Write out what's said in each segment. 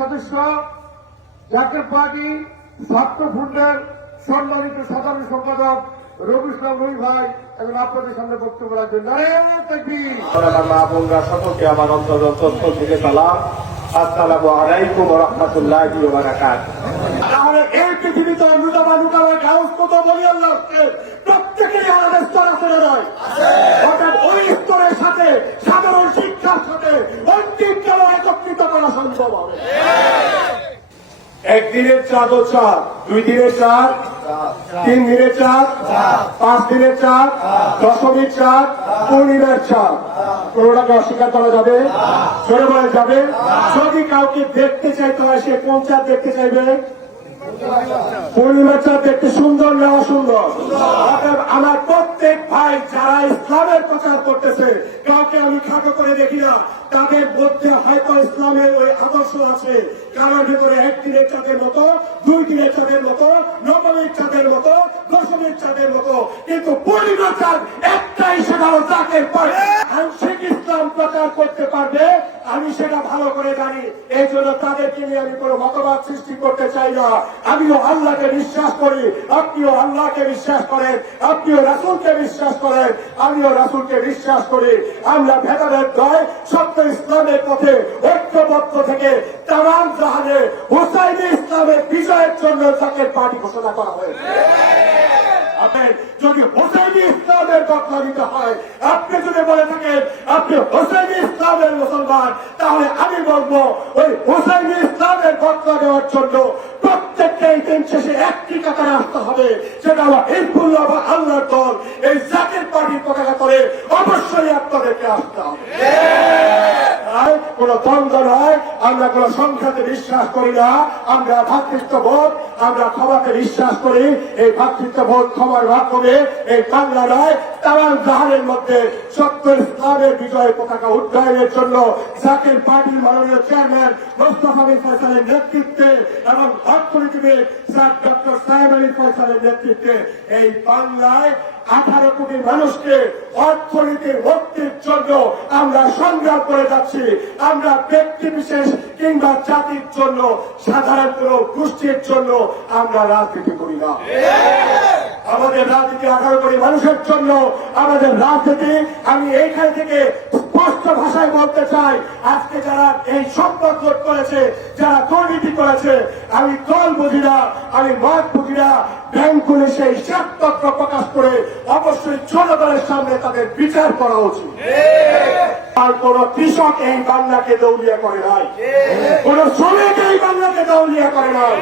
সদস্য জাতীয় পার্টি ছাত্র ফ্রন্টের সম্মানিত সাধারণ সম্পাদক রবি ইসলাম রবি ভাই এবং আপনাদের সামনে বক্তব্য রাখবেন। সকলকে আমার অন্তরস্থল থেকে সালাম, আসসালামু আলাইকুম ওয়া রাহমাতুল্লাহি ওয়া বারাকাতুহু। তাহলে এই পৃথিবীতে লুকাবার কাগজ কত বলি আল্লাহ প্রত্যেকেই আমাদের স্তরে স্তরে নয়, অর্থাৎ ওই স্তরের সাথে সাধারণ শিক্ষার সাথে অন্তিমকালে একত্রিত করা সম্ভব হবে। একদিনের চাঁদ ও চাঁদ, 2 দিনের চাঁদ, 3 দিনের চাঁদ, 5 দিনের চাঁদ, দশমীর চাঁদ, পূর্ণিমার চাঁদ, কোনটাকে অস্বীকার করা যাবে? সরে বলা যাবে? যদি কাউকে দেখতে চাইতে হয় সে কোন চাঁদ দেখতে চাইবে? পূর্ণিমার চাঁদ দেখতে সুন্দর না অসুন্দর? আমার প্রত্যেক ভাই যারা ইসলামের প্রচার করতেছে কাউকে আমি খাটো করে দেখি না, তাদের মধ্যে হয়তো ইসলামের ওই আদর্শ আছে, কারোর ভেতরে একদিনের চাঁদের মতো, 2 দিনের চাঁদের মতো, নবমীর চাঁদের মতো, দশমীর চাঁদের মতো, কিন্তু পূর্ণিমার চাঁদ একটাই, সেটা হলো জাকের পারে আংশিক ইসলাম প্রচার করতে পারবে। আমি সেটা ভালো করে জানি, এই জন্য তাদেরকে নিয়ে আমি কোনো মতবাদ সৃষ্টি করতে চাই না। আমিও আল্লাহকে বিশ্বাস করি, আপনিও আল্লাহকে বিশ্বাস করেন, আপনিও রাসূলকে বিশ্বাস করেন, আমিও রাসূলকে বিশ্বাস করি। আমরা ভেতরের দয় সত্য ইসলামের পথে ঐক্যবদ্ধ থেকে তামাম জাহানে হুসাইনি ইসলামের বিজয়ের জন্য জাকের পার্টি ঘোষণা করা হয়েছে। যদি হোসাইনি ইসলামের কথা দিতে হয়, আপনি যদি বলে থাকেন আপনি হোসাইনি ইসলামের মুসলমান, তাহলে আমি বলবো ওই হোসাইনি ইসলামের কথা দেওয়ার জন্য প্রত্যেকটা দিন শেষে একটি কাতারে আসতে হবে, সেটা হলো হিজবুল্লাহ বা আল্লাহর দল। এই জাকের পার্টির পতাকা করে অবশ্যই আপনাদেরকে আসতে হবে। কোন দ্বন্দ্ব নয়, আমরা কোন সংখ্যাতে বিশ্বাস করি না, আমরা ভ্রাতৃত্ববোধ, আমরা ক্ষমাকে বিশ্বাস করি। এই ভ্রাতৃত্ববোধ ক্ষমার মাধ্যমে এই বাংলা নয় তামাম জাহানের মধ্যে সত্য ইসলামের বিজয় পতাকা উড্ডয়নের জন্য জাকের পার্টির মাননীয় চেয়ারম্যান মোস্তফা বিন ফয়সালের নেতৃত্বে এবং অর্থনীতিবিদ স্যার ডক্টর সাহেব আলী ফয়সালের নেতৃত্বে এই বাংলায় 18 কোটি মানুষকে অর্থনীতির মুক্তির জন্য আমরা সংগ্রাম করে যাচ্ছি। আমরা ব্যক্তি বিশেষ কিংবা জাতির জন্য, সাধারণ কোন গোষ্ঠীর জন্য আমরা রাজনীতি করি না। আমাদের রাজনীতি 18 কোটি মানুষের জন্য, আমাদের রাজনীতি। আমি এইখান থেকে স্পষ্ট ভাষায় বলতে চাই, আজকে যারা এই সম্পদ লোট করেছে, যারা দুর্নীতি করেছে, আমি দল বুঝি না, আমি মত বুঝি না, ব্যাংকগুলি সেই হিসাবপত্র প্রকাশ করে অবশ্যই জনগণের সামনে তাদের বিচার করা উচিত। আর কোন কৃষক এই বাংলাকে দৌলিয়া করে নাই, কোন শ্রমিক এই বাংলাকে দৌলিয়া করে নাই।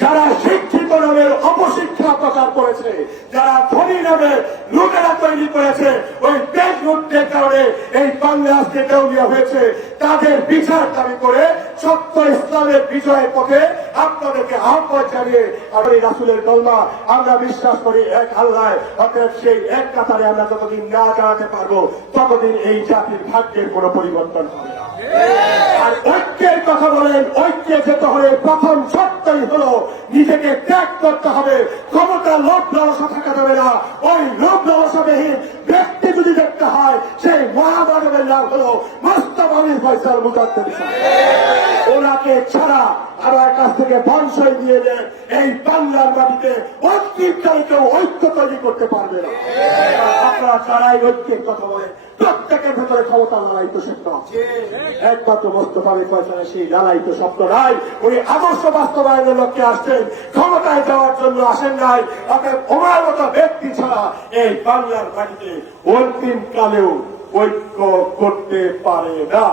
যারা শিক্ষিত নামের অপশিক্ষা প্রচার করেছে, যারা ধনী নামে লুটেরা তৈরি করেছে, ওই ব্যাংক লুটের কারণে এই বাংলা আজকে দেউলিয়া হয়েছে, তাদের বিচার দাবি করে সত্য ইসলামের বিজয়ের পথে আপনাদেরকে আহ্বান জানিয়ে আমি রাসূলের কলমা আমরা বিশ্বাস করি এক আল্লাহ, অতএব সেই এক কাতারে আমরা যতদিন না দাঁড়াতে পারবো ততদিন এই জাতির ভাগ্যের কোন পরিবর্তন হবে না। আর ঐক্যের কথা বলেন, ঐক্যে যেতে হলে প্রথম সত্যই হলো নিজেকে ত্যাগ করতে হবে। ক্ষমতা লোভ লালসা থাকা যাবে না। ওই লোভ লালসাবিহীন ব্যক্তি যদি দেখতে হয়, সেই মহামানবের নাম হলো মোস্তফা বিন ফয়সাল মুজাদ্দেদ সাহেব। ওনাকে ছাড়া আমার কাছ থেকে বংশই দিয়ে দেন, এই বাংলার মাটিতে অন্তিমকালে কেউ ঐক্য তৈরি করতে পারবে না। আপনারা যারাই ঐক্যের কথা বলেন, প্রত্যেকের ভেতরে ক্ষমতা লালায়িত স্বপ্ন আছে, একমাত্র মোস্তফা বিন ফয়সালের সেই লালায়িত স্বপ্ন নাই। উনি আদর্শ বাস্তবায়নের লক্ষ্যে আসছেন, ক্ষমতায় যাওয়ার জন্য আসেন নাই। অতএব ওনার মতো ব্যক্তি ছাড়া এই বাংলার মাটিতে অন্তিমকালেও ঐক্য করতে পারে না।